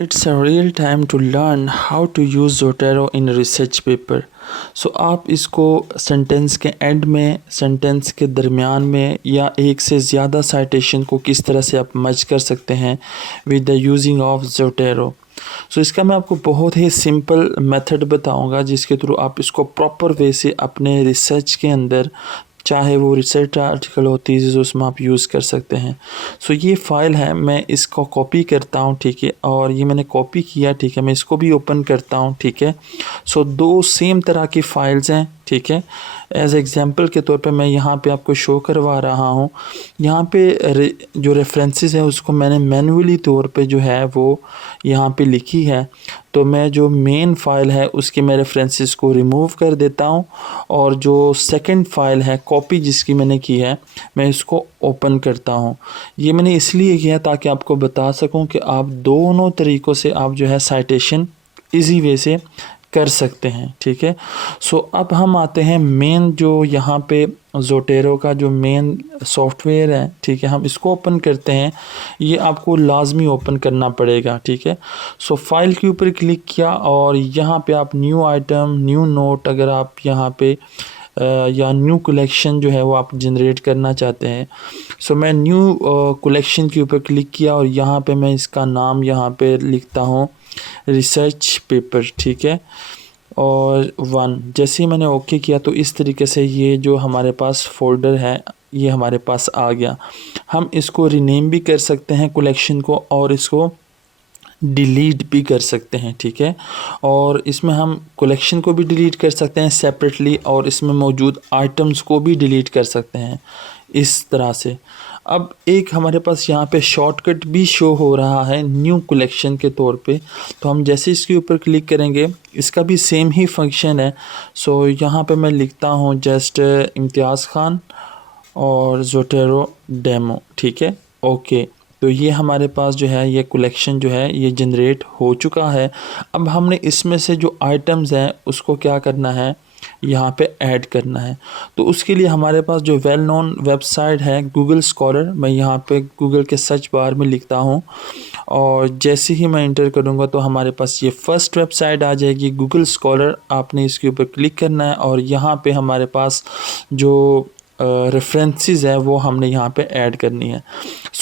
It's a real time to learn how to use Zotero in research paper. आप इसको sentence के and में, sentence के दरमियान में या एक से ज़्यादा साइटेशन को किस तरह से आप मर्ज कर सकते हैं with the using of Zotero. इसका मैं आपको बहुत ही सिंपल मेथड बताऊंगा जिसके थ्रू आप इसको प्रॉपर वे से अपने रिसर्च के अंदर, चाहे वो रिसर्च आर्टिकल होती है जो उसमें आप यूज़ कर सकते हैं. ये फ़ाइल है, मैं इसको कॉपी करता हूँ, ठीक है, और ये मैंने कॉपी किया, ठीक है. मैं इसको भी ओपन करता हूँ, ठीक है. दो सेम तरह की फ़ाइल्स हैं, ठीक है. एज एग्जांपल के तौर पे मैं यहाँ पे आपको शो करवा रहा हूँ. यहाँ पे जो रेफरेंसेस है उसको मैंने मैन्युअली तौर पे जो है वो यहाँ पे लिखी है. तो मैं जो मेन फ़ाइल है उसके मैं रेफरेंसेस को रिमूव कर देता हूँ और जो सेकंड फ़ाइल है कॉपी जिसकी मैंने की है मैं इसको ओपन करता हूँ. ये मैंने इसलिए किया ताकि आपको बता सकूँ कि आप दोनों तरीक़ों से आप जो है साइटेशन इजी वे से कर सकते हैं, ठीक है. अब हम आते हैं मेन जो यहाँ पे Zotero का जो मेन सॉफ्टवेयर है, ठीक है. हम इसको ओपन करते हैं. ये आपको लाजमी ओपन करना पड़ेगा, ठीक है. फाइल के ऊपर क्लिक किया और यहाँ पे आप न्यू आइटम, न्यू नोट, अगर आप यहाँ पे या न्यू कलेक्शन जो है वो आप जनरेट करना चाहते हैं. मैं न्यू कलेक्शन के ऊपर क्लिक किया और यहाँ पे मैं इसका नाम यहाँ पे लिखता हूँ रिसर्च पेपर, ठीक है, और 1. जैसे ही मैंने ओके किया तो इस तरीके से ये जो हमारे पास फ़ोल्डर है ये हमारे पास आ गया. हम इसको रीनेम भी कर सकते हैं कलेक्शन को और इसको डिलीट भी कर सकते हैं, ठीक है. और इसमें हम कलेक्शन को भी डिलीट कर सकते हैं सेपरेटली और इसमें मौजूद आइटम्स को भी डिलीट कर सकते हैं इस तरह से. अब एक हमारे पास यहाँ पे शॉर्टकट भी शो हो रहा है न्यू कलेक्शन के तौर पे. तो हम जैसे इसके ऊपर क्लिक करेंगे इसका भी सेम ही फंक्शन है. यहाँ पे मैं लिखता हूँ जस्ट इम्तियाज़ खान और Zotero डेमो, ठीक है, ओके. तो ये हमारे पास जो है ये कलेक्शन जो है ये जनरेट हो चुका है. अब हमने इसमें से जो आइटम्स हैं उसको क्या करना है, यहाँ पे ऐड करना है. तो उसके लिए हमारे पास जो वेल नोन वेबसाइट है गूगल स्कॉलर, मैं यहाँ पे गूगल के सर्च बार में लिखता हूँ और जैसे ही मैं इंटर करूँगा तो हमारे पास ये फर्स्ट वेबसाइट आ जाएगी गूगल स्कॉलर. आपने इसके ऊपर क्लिक करना है और यहाँ पे हमारे पास जो रेफरेंसेस है वो हमने यहाँ पे ऐड करनी है.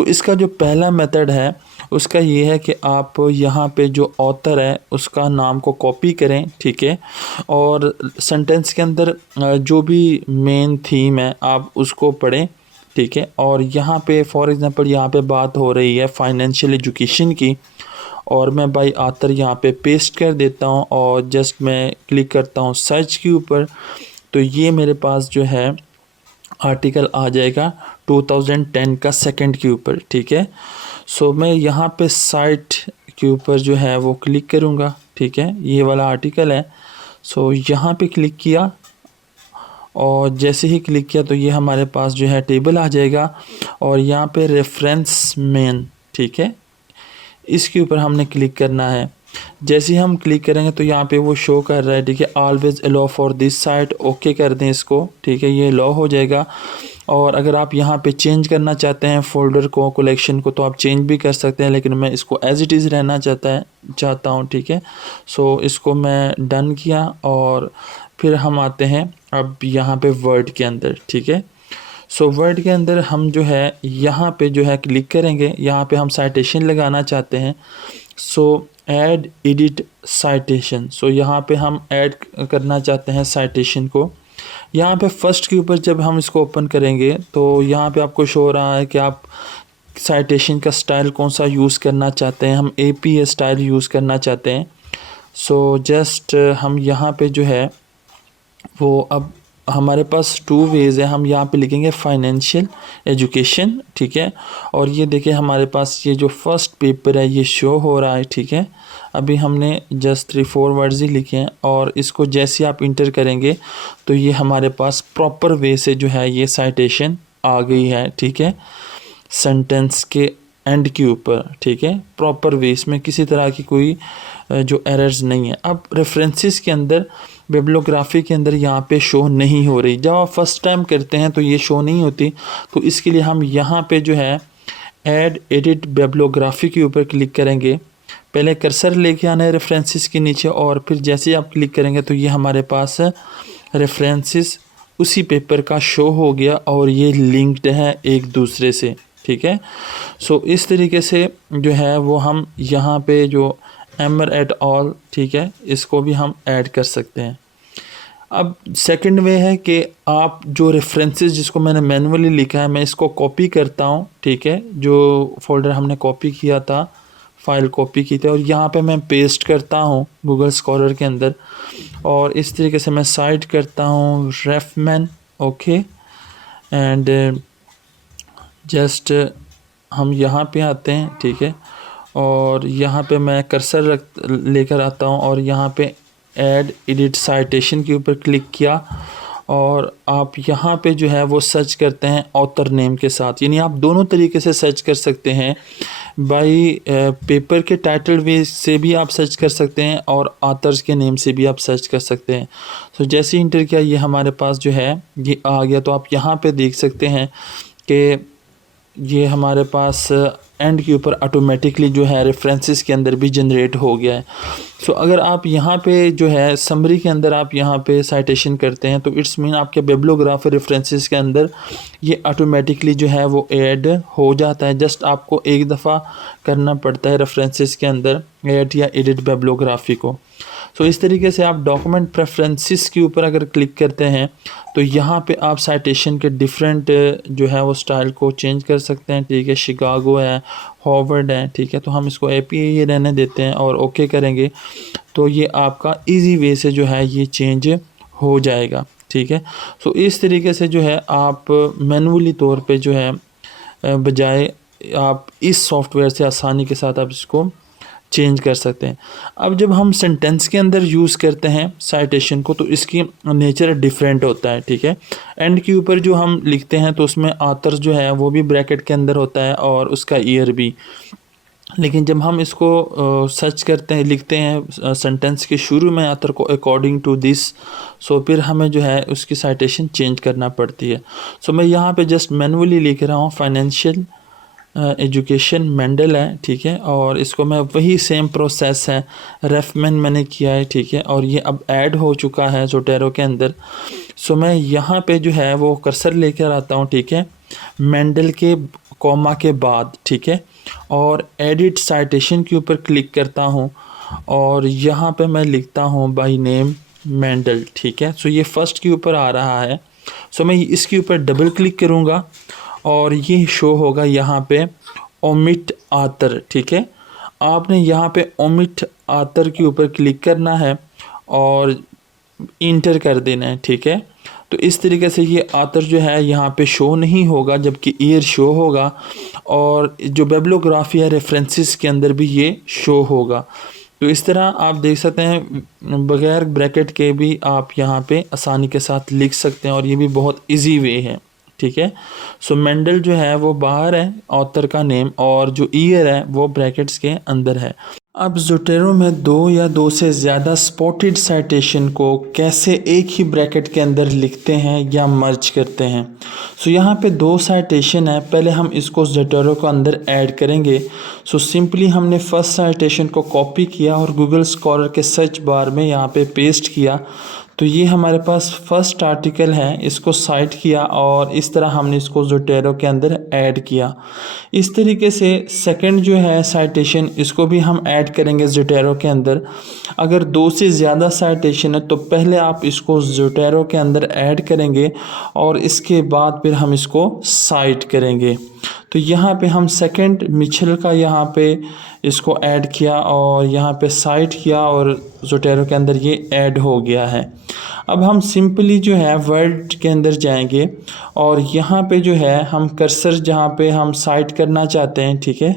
इसका जो पहला मेथड है उसका ये है कि आप यहाँ पे जो ऑथर है उसका नाम को कॉपी करें, ठीक है, और सेंटेंस के अंदर जो भी मेन थीम है आप उसको पढ़ें, ठीक है. और यहाँ पे फॉर एग्ज़ाम्पल यहाँ पे बात हो रही है फाइनेंशियल एजुकेशन की और मैं बाय ऑथर यहाँ पे पेस्ट कर देता हूँ और जस्ट मैं क्लिक करता हूँ सर्च के ऊपर. तो ये मेरे पास जो है आर्टिकल आ जाएगा 2010 का सेकंड के ऊपर, ठीक है. मैं यहाँ पे साइट के ऊपर जो है वो क्लिक करूँगा, ठीक है, ये वाला आर्टिकल है. यहाँ पे क्लिक किया और जैसे ही क्लिक किया तो ये हमारे पास जो है टेबल आ जाएगा और यहाँ पे रेफरेंस मेन, ठीक है, इसके ऊपर हमने क्लिक करना है. जैसे ही हम क्लिक करेंगे तो यहाँ पे वो शो कर रहा है, ठीक है, always allow for this site, okay कर दें इसको, ठीक है, ये अलाउ हो जाएगा. और अगर आप यहाँ पे चेंज करना चाहते हैं फ़ोल्डर को, कलेक्शन को, तो आप चेंज भी कर सकते हैं, लेकिन मैं इसको एज इट इज़ रहना चाहता हूँ, ठीक है. इसको मैं डन किया और फिर हम आते हैं अब यहाँ पे वर्ड के अंदर, ठीक है. वर्ड के अंदर हम जो है यहाँ पे जो है क्लिक करेंगे, यहाँ पे हम साइटेशन लगाना चाहते हैं. ऐड एडिट साइटेशन, यहाँ पे हम ऐड करना चाहते हैं साइटेशन को. यहाँ पे फर्स्ट के ऊपर जब हम इसको ओपन करेंगे तो यहाँ पे आपको शो हो रहा है कि आप साइटेशन का स्टाइल कौन सा यूज़ करना चाहते हैं. हम APA स्टाइल यूज़ करना चाहते हैं. जस्ट हम यहाँ पे जो है वो अब हमारे पास 2 वेज़ है. हम यहाँ पे लिखेंगे फाइनेंशियल एजुकेशन, ठीक है, और ये देखिए हमारे पास ये जो फर्स्ट पेपर है ये शो हो रहा है, ठीक है. अभी हमने जस्ट 3-4 वर्ड्स ही लिखे हैं और इसको जैसे आप इंटर करेंगे तो ये हमारे पास प्रॉपर वे से जो है ये साइटेशन आ गई है, ठीक है, सेंटेंस के एंड के ऊपर, ठीक है, प्रॉपर वे, इसमें किसी तरह की कोई जो एरर्स नहीं है. अब रेफरेंसेस के अंदर, बिब्लियोग्राफी के अंदर यहाँ पे शो नहीं हो रही. जब आप फर्स्ट टाइम करते हैं तो ये शो नहीं होती. तो इसके लिए हम यहाँ पे जो है ऐड एडिट बिब्लियोग्राफी के ऊपर क्लिक करेंगे पहले कर्सर लेके आना है रेफरेंसेस के नीचे, और फिर जैसे ही आप क्लिक करेंगे तो ये हमारे पास रेफरेंसेस उसी पेपर का शो हो गया और ये लिंक्ड है एक दूसरे से, ठीक है। सो इस तरीके से जो है वो हम यहाँ पे जो एमर एट ऑल, ठीक है, इसको भी हम ऐड कर सकते हैं। अब सेकंड वे है कि आप जो रेफरेंसेस जिसको मैंने मैन्युअली लिखा है मैं इसको कॉपी करता हूँ, ठीक है, जो फोल्डर हमने कॉपी किया था, फाइल कॉपी की थी, और यहाँ पे मैं पेस्ट करता हूँ गूगल स्कॉलर के अंदर, और इस तरीके से मैं साइट करता हूँ रेफमैन, ओके। एंड जस्ट हम यहाँ पे आते हैं, ठीक है, और यहाँ पे मैं कर्सर रख लेकर आता हूँ और यहाँ पे ऐड एडिट साइटेशन के ऊपर क्लिक किया, और आप यहाँ पे जो है वो सर्च करते हैं ऑथर नेम के साथ। यानी आप दोनों तरीके से सर्च कर सकते हैं, बाई पेपर के टाइटल वे से भी आप सर्च कर सकते हैं और ऑथर्स के नेम से भी आप सर्च कर सकते हैं। तो जैसे इंटर किया ये हमारे पास जो है ये आ गया। तो आप यहाँ पे देख सकते हैं कि ये हमारे पास एंड के ऊपर ऑटोमेटिकली जो है रेफरेंसेस के अंदर भी जनरेट हो गया है। सो अगर आप यहाँ पे जो है समरी के अंदर आप यहाँ पे साइटेशन करते हैं तो इट्स मीन आपके बिब्लियोग्राफी रेफरेंसेस के अंदर ये ऑटोमेटिकली जो है वो ऐड हो जाता है। जस्ट आपको एक दफ़ा करना पड़ता है रेफरेंसेस के अंदर ऐड या एडिट बिब्लियोग्राफी को। सो इस तरीके से आप डॉक्यूमेंट प्रेफरेंसेस के ऊपर अगर क्लिक करते हैं तो यहाँ पे आप साइटेशन के डिफरेंट जो है वो स्टाइल को चेंज कर सकते हैं, ठीक है। शिकागो है, हार्वर्ड है, ठीक है, तो हम इसको APA रहने देते हैं और ओके करेंगे तो ये आपका इजी वे से जो है ये चेंज हो जाएगा, ठीक है। सो इस तरीके से जो है आप मैनुअली तौर पे जो है बजाय आप इस सॉफ्टवेयर से आसानी के साथ आप इसको चेंज कर सकते हैं। अब जब हम सेंटेंस के अंदर यूज़ करते हैं साइटेशन को तो इसकी नेचर डिफरेंट होता है, ठीक है। एंड के ऊपर जो हम लिखते हैं तो उसमें ऑथर जो है वो भी ब्रैकेट के अंदर होता है और उसका ईयर भी। लेकिन जब हम इसको सर्च करते हैं, लिखते हैं सेंटेंस के शुरू में ऑथर को अकॉर्डिंग टू दिस, सो फिर हमें जो है उसकी साइटेशन चेंज करना पड़ती है। सो मैं यहाँ पे जस्ट मैनुअली लिख रहा हूँ फाइनेंशियल एजुकेशन मेंडल है, ठीक है, और इसको मैं वही सेम प्रोसेस है रेफमैन मैंने किया है, ठीक है, और ये अब ऐड हो चुका है जोटेरो के अंदर। सो मैं यहाँ पे जो है वो कर्सर लेकर आता हूँ, ठीक है, मेंडल के कॉमा के बाद, ठीक है, और एडिट साइटेशन के ऊपर क्लिक करता हूँ और यहाँ पे मैं लिखता हूँ बाय नेम मेंडल, ठीक है। सो ये फर्स्ट के ऊपर आ रहा है। सो मैं इसके ऊपर डबल क्लिक करूँगा और ये शो होगा यहाँ पे ओमिट ऑथर, ठीक है। आपने यहाँ पे ओमिट ऑथर के ऊपर क्लिक करना है और इंटर कर देना है, ठीक है। तो इस तरीके से ये ऑथर जो है यहाँ पे शो नहीं होगा जबकि ईयर शो होगा, और जो बिब्लियोग्राफी है रेफरेंसेस के अंदर भी ये शो होगा। तो इस तरह आप देख सकते हैं बगैर ब्रैकेट के भी आप यहाँ पे आसानी के साथ लिख सकते हैं और ये भी बहुत इजी वे है, ठीक है। सो मेंडल जो है वो बाहर है ऑथर का नेम और जो ईयर है वो ब्रैकेट्स के अंदर है। अब जोटेरो में दो या दो से ज़्यादा स्पॉटेड साइटेशन को कैसे एक ही ब्रैकेट के अंदर लिखते हैं या मर्ज करते हैं। सो यहाँ पे दो साइटेशन है, पहले हम इसको जोटेरो को अंदर ऐड करेंगे। सो सिंपली हमने फर्स्ट साइटेशन को कॉपी किया और गूगल स्कॉलर के सर्च बार में यहाँ पे पेस्ट किया, तो ये हमारे पास फर्स्ट आर्टिकल है, इसको साइट किया और इस तरह हमने इसको जोटेरो के अंदर ऐड किया। इस तरीके से सेकंड जो है साइटेशन इसको भी हम ऐड करेंगे जोटेरो के अंदर। अगर दो से ज़्यादा साइटेशन है तो पहले आप इसको जोटेरो के अंदर ऐड करेंगे और इसके बाद फिर हम इसको साइट करेंगे। तो यहाँ पे हम सेकंड मिचेल का यहाँ पे इसको ऐड किया और यहाँ पे साइट किया और जोटेरो के अंदर ये ऐड हो गया है। अब हम सिंपली जो है वर्ड के अंदर जाएंगे और यहाँ पे जो है हम कर्सर जहाँ पे हम साइट करना चाहते हैं, ठीक है,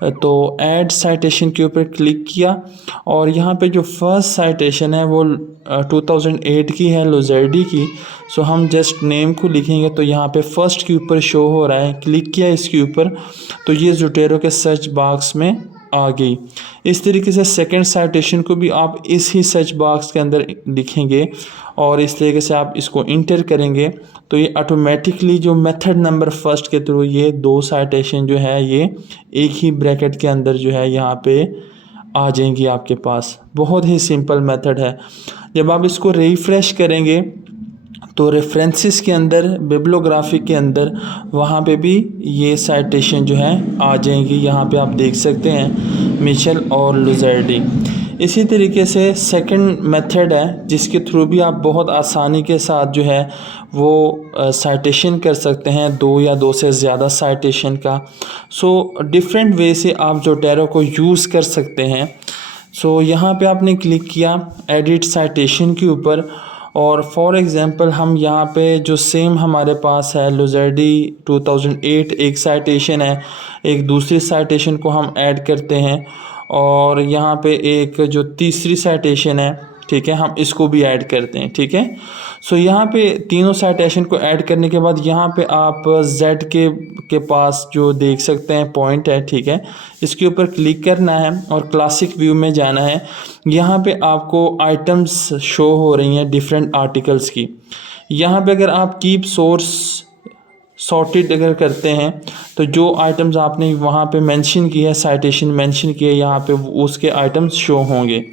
तो ऐड साइटेशन के ऊपर क्लिक किया और यहाँ पे जो फर्स्ट साइटेशन है वो 2008 की है, लोजर्डी की। सो हम जस्ट नेम को लिखेंगे तो यहाँ पे फर्स्ट के ऊपर शो हो रहा है, क्लिक किया इसके ऊपर तो ये जोटेरो के सर्च बॉक्स में आ गई। इस तरीके से सेकंड साइटेशन को भी आप इस ही सर्च बॉक्स के अंदर लिखेंगे और इस तरीके से आप इसको इंटर करेंगे तो ये ऑटोमेटिकली जो मेथड नंबर फर्स्ट के थ्रू ये 2 साइटेशन जो है ये एक ही ब्रैकेट के अंदर जो है यहाँ पे आ जाएंगी आपके पास। बहुत ही सिंपल मेथड है। जब आप इसको रिफ्रेश करेंगे तो रेफरेंसेस के अंदर, बिब्लियोग्राफी के अंदर वहाँ पे भी ये साइटेशन जो है आ जाएंगी। यहाँ पे आप देख सकते हैं मिचेल और लुजर्डी। इसी तरीके से सेकंड मेथड है जिसके थ्रू भी आप बहुत आसानी के साथ जो है वो साइटेशन कर सकते हैं, 2 या 2 से ज़्यादा साइटेशन का। सो डिफरेंट वे से आप जोटेरो को यूज़ कर सकते हैं। सो यहाँ पे आपने क्लिक किया एडिट साइटेशन के ऊपर और फॉर एग्ज़ाम्पल हम यहाँ पे जो सेम हमारे पास है लुजर्डी 2008 एक साइटेशन है, एक दूसरी साइटेशन को हम ऐड करते हैं और यहाँ पे एक जो तीसरी साइटेशन है, ठीक है, हम इसको भी ऐड करते हैं। ठीक है, सो यहाँ पे तीनों साइटेशन को ऐड करने के बाद यहाँ पे आप Z के पास जो देख सकते हैं पॉइंट है, ठीक है, इसके ऊपर क्लिक करना है और क्लासिक व्यू में जाना है। यहाँ पे आपको आइटम्स शो हो रही हैं डिफरेंट आर्टिकल्स की। यहाँ पे अगर आप कीप सोर्स सॉर्टेड अगर करते हैं तो जो आइटम्स आपने वहाँ पे मेंशन किया है, साइटेशन मेंशन किया है, यहाँ पे उसके आइटम्स शो होंगे।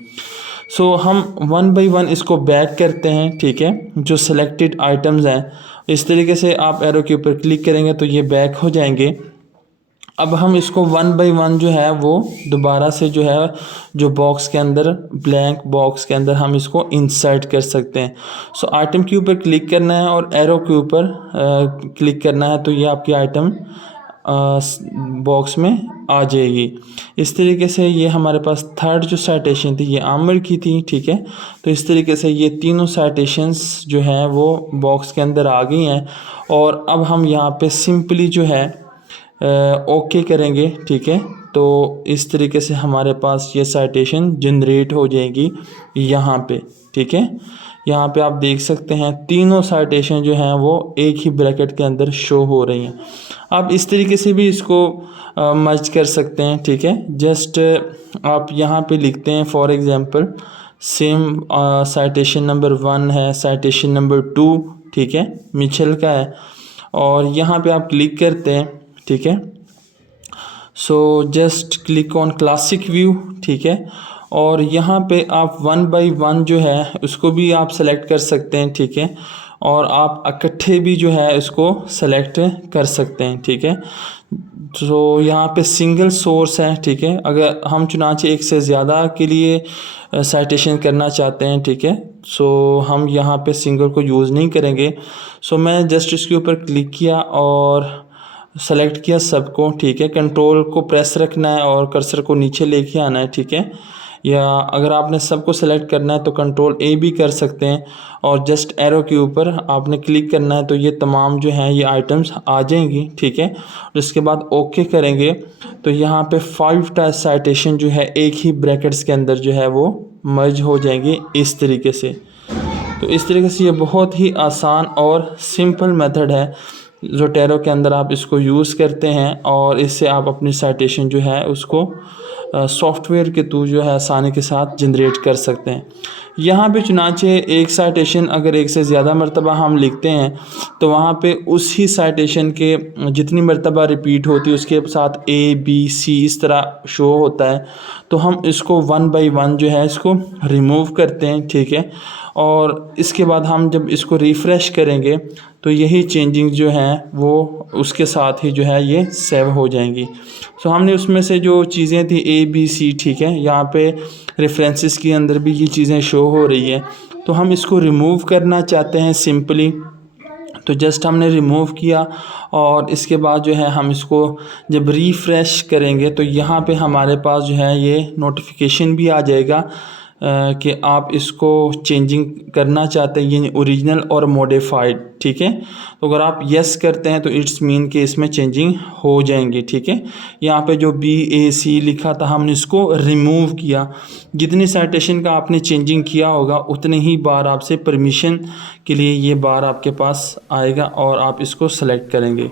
सो हम 1 बाय 1 इसको बैक करते हैं। ठीक है, जो सिलेक्टेड आइटम्स हैं इस तरीके से आप एरो के ऊपर क्लिक करेंगे तो ये बैक हो जाएंगे। अब हम इसको 1 बाय 1 जो है वो दोबारा से जो है जो बॉक्स के अंदर, ब्लैंक बॉक्स के अंदर हम इसको इंसर्ट कर सकते हैं। सो आइटम के ऊपर क्लिक करना है और एरो के ऊपर क्लिक करना है तो ये आपकी आइटम बॉक्स में आ जाएगी। इस तरीके से ये हमारे पास थर्ड जो साइटेशन थी ये आमिर की थी। ठीक है, तो इस तरीके से ये तीनों साइटेशंस जो हैं वो बॉक्स के अंदर आ गई हैं और अब हम यहाँ पे सिंपली जो है ओके करेंगे। ठीक है, तो इस तरीके से हमारे पास ये साइटेशन जनरेट हो जाएगी यहाँ पे। ठीक है, यहाँ पे आप देख सकते हैं तीनों साइटेशन जो हैं वो एक ही ब्रैकेट के अंदर शो हो रही हैं। आप इस तरीके से भी इसको मर्ज कर सकते हैं। ठीक है, जस्ट आप यहाँ पे लिखते हैं for example same citation number 1 है, साइटेशन नंबर 2, ठीक है, मिचेल का है, और यहाँ पे आप क्लिक करते हैं। ठीक है, so just click on classic view. ठीक है, और यहाँ पे आप 1 बाय 1 जो है उसको भी आप सेलेक्ट कर सकते हैं। ठीक है, और आप इकट्ठे भी जो है इसको सेलेक्ट कर सकते हैं। ठीक है, तो यहाँ पे सिंगल सोर्स है। ठीक है, अगर हम चुनांचे एक से ज़्यादा के लिए साइटेशन करना चाहते हैं, ठीक है, सो हम यहाँ पे सिंगल को यूज़ नहीं करेंगे। सो मैं जस्ट इसके ऊपर क्लिक किया और सेलेक्ट किया सबको। ठीक है, कंट्रोल को प्रेस रखना है और कर्सर को नीचे लेके आना है। ठीक है, या अगर आपने सबको सेलेक्ट करना है तो कंट्रोल A भी कर सकते हैं और जस्ट एरो के ऊपर आपने क्लिक करना है तो ये तमाम जो हैं ये आइटम्स आ जाएंगी। ठीक है, और इसके बाद ओके करेंगे तो यहाँ पे 5 साइटेशन जो है एक ही ब्रैकेट्स के अंदर जो है वो मर्ज हो जाएंगे इस तरीके से। तो इस तरीके से ये बहुत ही आसान और सिंपल मेथड है जोटेरो के अंदर आप इसको यूज़ करते हैं और इससे आप अपनी साइटेशन जो है उसको सॉफ्टवेयर के थ्रू जो है आसानी के साथ जनरेट कर सकते हैं। यहाँ पे चुनांचे एक साइटेशन अगर एक से ज़्यादा मरतबा हम लिखते हैं तो वहाँ पे उसी साइटेशन के जितनी मरतबा रिपीट होती है उसके साथ A B C इस तरह शो होता है। तो हम इसको 1 बाय 1 जो है इसको रिमूव करते हैं। ठीक है, और इसके बाद हम जब इसको रिफ़्रेश करेंगे तो यही चेंजिंग जो हैं वो उसके साथ ही जो है ये सेव हो जाएंगी। सो हमने उसमें से जो चीज़ें थी A B C, ठीक है, यहाँ पे रेफरेंसेस के अंदर भी ये चीज़ें शो हो रही है। तो हम इसको रिमूव करना चाहते हैं सिंपली, तो जस्ट हमने रिमूव किया और इसके बाद जो है हम इसको जब रिफ़्रेश करेंगे तो यहाँ पे हमारे पास जो है ये नोटिफिकेशन भी आ जाएगा कि आप इसको चेंजिंग करना चाहते हैं, ये ओरिजिनल और मॉडिफाइड। ठीक है, तो अगर आप यस करते हैं तो इट्स मीन कि इसमें चेंजिंग हो जाएंगी। ठीक है, यहाँ पे जो BAC लिखा था हमने इसको रिमूव किया। जितनी साइटेशन का आपने चेंजिंग किया होगा उतने ही बार आपसे परमिशन के लिए ये बार आपके पास आएगा और आप इसको सेलेक्ट करेंगे।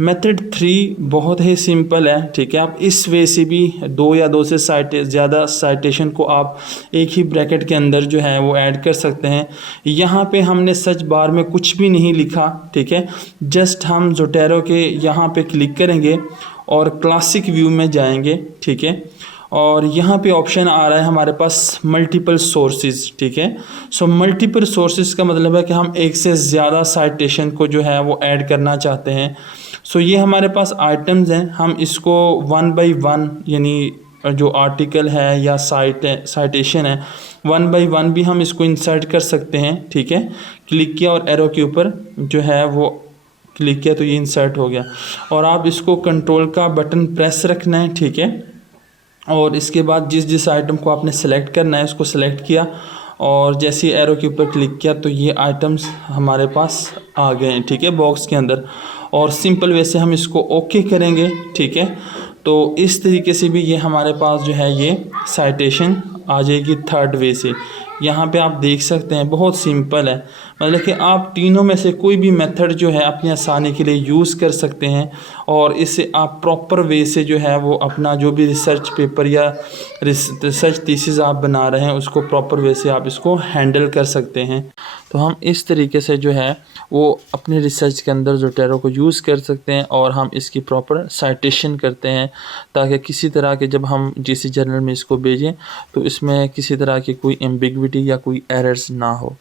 मेथड 3 बहुत ही सिंपल है, ठीक है। आप इस वे से भी 2 या 2 से ज़्यादा साइटेशन को आप एक ही ब्रैकेट के अंदर जो है वो ऐड कर सकते हैं। यहाँ पे हमने सर्च बार में कुछ भी नहीं लिखा, ठीक है। जस्ट हम ज़ोटैरो के यहाँ पे क्लिक करेंगे और क्लासिक व्यू में जाएंगे, ठीक है। और यहाँ पे ऑप्शन आ रहा है हमारे पास मल्टीपल सोर्सेज, ठीक है। सो मल्टीपल सोर्सेज का मतलब है कि हम एक से ज़्यादा साइटेशन को जो है वो ऐड करना चाहते हैं। सो ये हमारे पास आइटम्स हैं, हम इसको 1 बाई 1 यानी जो आर्टिकल है या साइटेशन है 1 बाई 1 भी हम इसको इंसर्ट कर सकते हैं, ठीक है। क्लिक किया और एरो के ऊपर जो है वो क्लिक किया तो ये इंसर्ट हो गया। और आप इसको कंट्रोल का बटन प्रेस रखना है, ठीक है। और इसके बाद जिस आइटम को आपने सेलेक्ट करना है उसको सेलेक्ट किया और जैसे ही एरो के ऊपर क्लिक किया तो ये आइटम्स हमारे पास आ गए हैं, ठीक है, बॉक्स के अंदर। और सिंपल वे से हम इसको ओके करेंगे, ठीक है। तो इस तरीके से भी ये हमारे पास जो है ये साइटेशन आ जाएगी थर्ड वे से। यहाँ पे आप देख सकते हैं बहुत सिंपल है, मतलब कि आप तीनों में से कोई भी मेथड जो है अपनी आसानी के लिए यूज़ कर सकते हैं और इससे आप प्रॉपर वे से जो है वो अपना जो भी रिसर्च पेपर या रिसर्च थीसिस आप बना रहे हैं उसको प्रॉपर वे से आप इसको हैंडल कर सकते हैं। तो हम इस तरीके से जो है वो अपने रिसर्च के अंदर ज़ोटैरो को यूज़ कर सकते हैं और हम इसकी प्रॉपर साइटेशन करते हैं ताकि किसी तरह के जब हम GC जर्नल में इसको भेजें तो इसमें किसी तरह की कोई एम्बिग्विटी या कोई एरर्स ना हो।